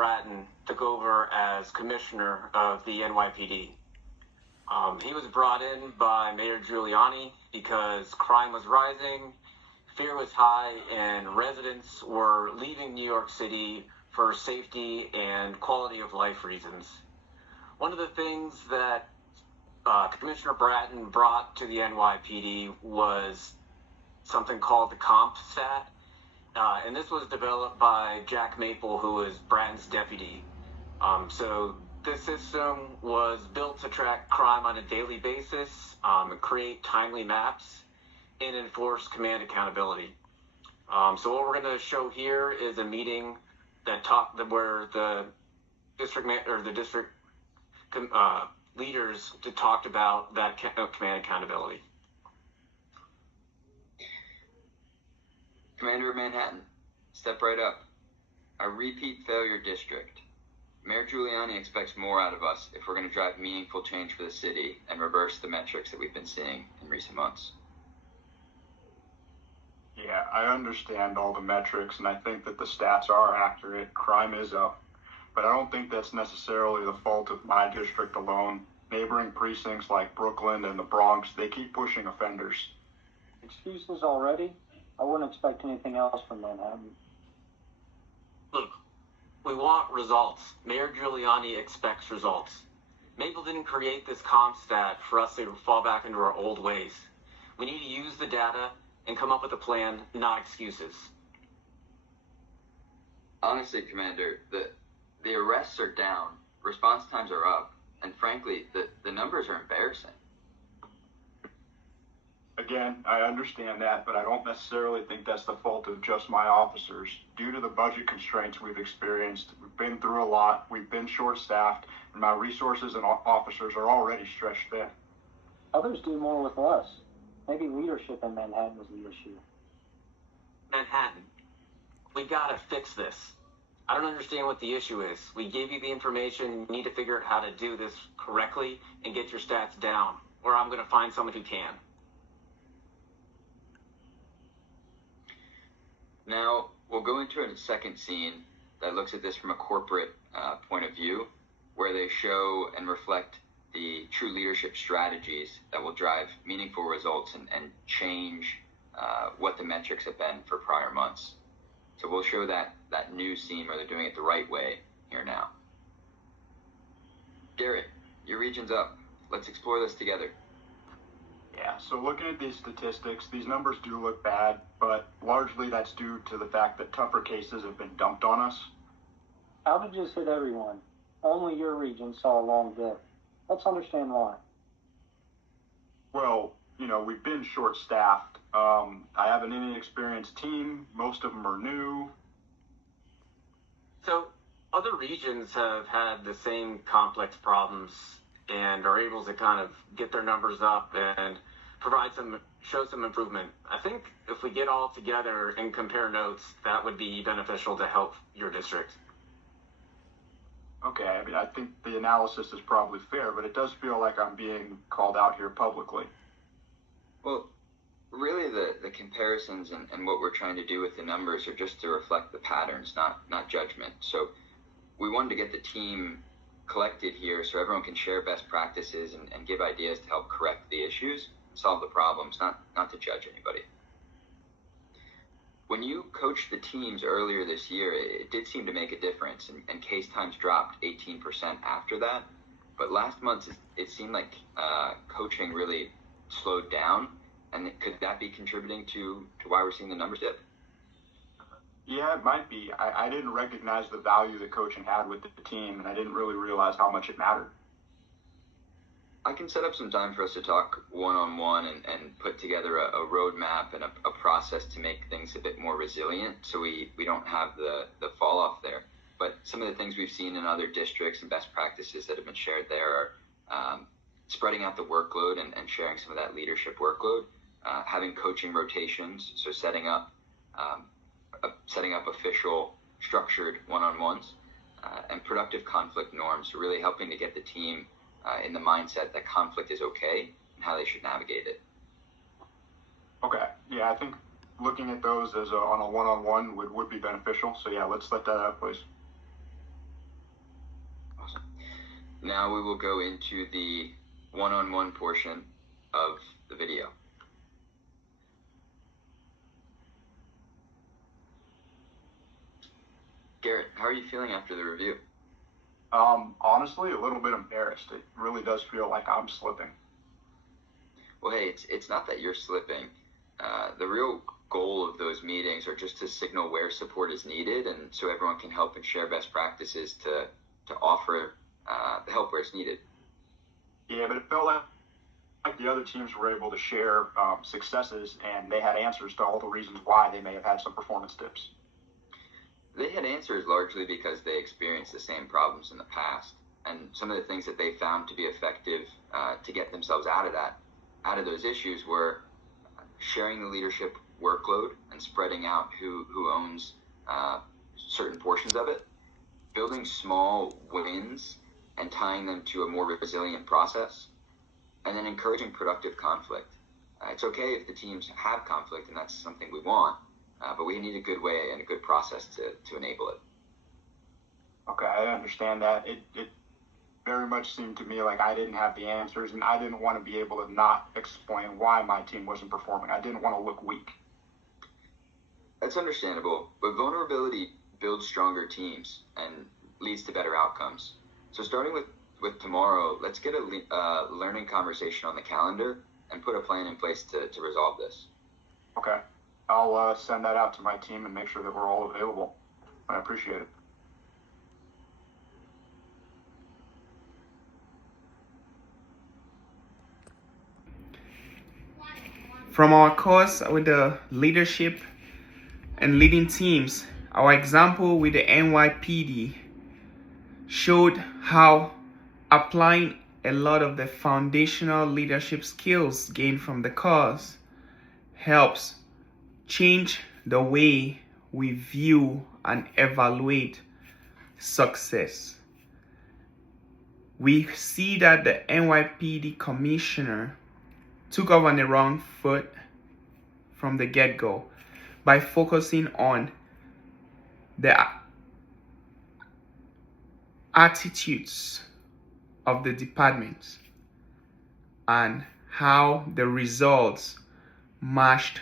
Bratton took over as commissioner of the NYPD. He was brought in by Mayor Giuliani because crime was rising, fear was high, and residents were leaving New York City for safety and quality of life reasons. One of the things that Commissioner Bratton brought to the NYPD was something called the Comp Stat, and this was developed by Jack Maple, who was Bratton's deputy. So this system was built to track crime on a daily basis, create timely maps, and enforce command accountability. So what we're going to show here is a meeting where the district leaders talked about that command accountability. Commander of Manhattan, step right up. A repeat failure district. Mayor Giuliani expects more out of us if we're going to drive meaningful change for the city and reverse the metrics that we've been seeing in recent months. Yeah, I understand all the metrics, and I think that the stats are accurate. Crime is up. But I don't think that's necessarily the fault of my district alone. Neighboring precincts like Brooklyn and the Bronx, they keep pushing offenders. Excuses already? I wouldn't expect anything else from Manhattan. Look, we want results. Mayor Giuliani expects results. Maple didn't create this comp stat for us to fall back into our old ways. We need to use the data and come up with a plan, not excuses. Honestly, Commander, the arrests are down, response times are up, and frankly, the numbers are embarrassing. Again, I understand that, but I don't necessarily think that's the fault of just my officers. Due to the budget constraints we've experienced, we've been through a lot, we've been short-staffed, and my resources and officers are already stretched thin. Others do more with less. Maybe leadership in Manhattan is the issue. Manhattan, we gotta fix this. I don't understand what the issue is. We gave you the information. You need to figure out how to do this correctly and get your stats down, or I'm gonna find someone who can. Now, we'll go into a second scene that looks at this from a corporate point of view, where they show and reflect the true leadership strategies that will drive meaningful results and change what the metrics have been for prior months. So we'll show that new scene where they're doing it the right way here now. Garrett, your region's up. Let's explore this together. Yeah, so looking at these statistics, these numbers do look bad, but largely that's due to the fact that tougher cases have been dumped on us. Outages hit everyone. Only your region saw a long dip. Let's understand why. Well, we've been short-staffed. I have an inexperienced team. Most of them are new. So other regions have had the same complex problems and are able to kind of get their numbers up and show some improvement. I think if we get all together and compare notes, that would be beneficial to help your district. Okay, I think the analysis is probably fair, but it does feel like I'm being called out here publicly. Well, really the comparisons and what we're trying to do with the numbers are just to reflect the patterns, not judgment. So we wanted to get the team collected here so everyone can share best practices and give ideas to help correct the issues, solve the problems, not to judge anybody. When you coached the teams earlier this year, it did seem to make a difference, and case times dropped 18% after that. But last month, it seemed like coaching really slowed down, and could that be contributing to why we're seeing the numbers dip? Yeah, it might be. I didn't recognize the value that coaching had with the team, and I didn't really realize how much it mattered. I can set up some time for us to talk one-on-one and put together a roadmap and a process to make things a bit more resilient so we don't have the fall off there. But some of the things we've seen in other districts and best practices that have been shared there are spreading out the workload and sharing some of that leadership workload, having coaching rotations, so setting up official structured one-on-ones, and productive conflict norms, so really helping to get the team in the mindset that conflict is okay and how they should navigate it. Okay, yeah, I think looking at those as on a one-on-one would be beneficial. So yeah, let's let that out, please. Now we will go into the one-on-one portion of the video. Garrett, how are you feeling after the review? Honestly, a little bit embarrassed. It really does feel like I'm slipping. Well, hey, it's not that you're slipping. The real goal of those meetings are just to signal where support is needed, and so everyone can help and share best practices to offer the help where it's needed. Yeah, but it felt like the other teams were able to share successes, and they had answers to all the reasons why they may have had some performance dips. They had answers largely because they experienced the same problems in the past, and some of the things that they found to be effective to get themselves out of those issues were sharing the leadership workload and spreading out who owns certain portions of it, building small wins and tying them to a more resilient process, and then encouraging productive conflict. It's okay if the teams have conflict, and that's something we want, but we need a good way and a good process to enable it. Okay, I understand that. It very much seemed to me like I didn't have the answers, and I didn't want to be able to not explain why my team wasn't performing. I didn't want to look weak. That's understandable, but vulnerability builds stronger teams and leads to better outcomes. So starting with tomorrow, let's get a learning conversation on the calendar and put a plan in place to resolve this. Okay, I'll send that out to my team and make sure that we're all available. I appreciate it. From our course with the leadership and leading teams, our example with the NYPD showed how applying a lot of the foundational leadership skills gained from the course helps change the way we view and evaluate success. We see that the NYPD commissioner took off on the wrong foot from the get-go by focusing on the attitudes of the department and how the results matched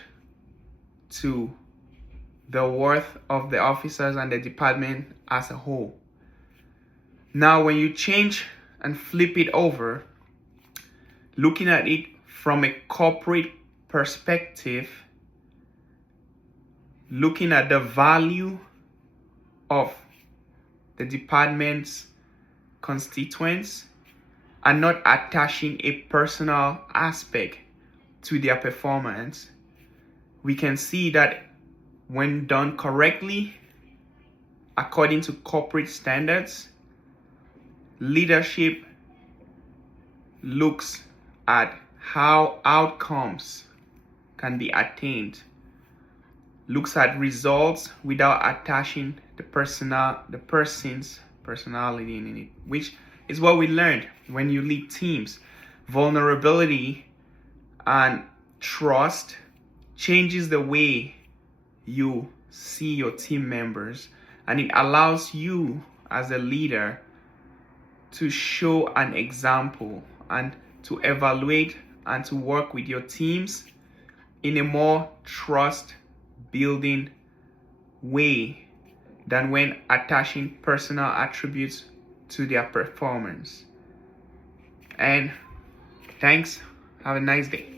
to the worth of the officers and the department as a whole. Now, when you change and flip it over, looking at it from a corporate perspective, looking at the value of the department's constituents and not attaching a personal aspect to their performance, we can see that when done correctly, according to corporate standards, leadership looks at how outcomes can be attained, looks at results without attaching the person's personality in it, which is what we learned when you lead teams. Vulnerability and trust changes the way you see your team members, and it allows you as a leader to show an example and to evaluate and to work with your teams in a more trust building way than when attaching personal attributes to their performance. And thanks. Have a nice day.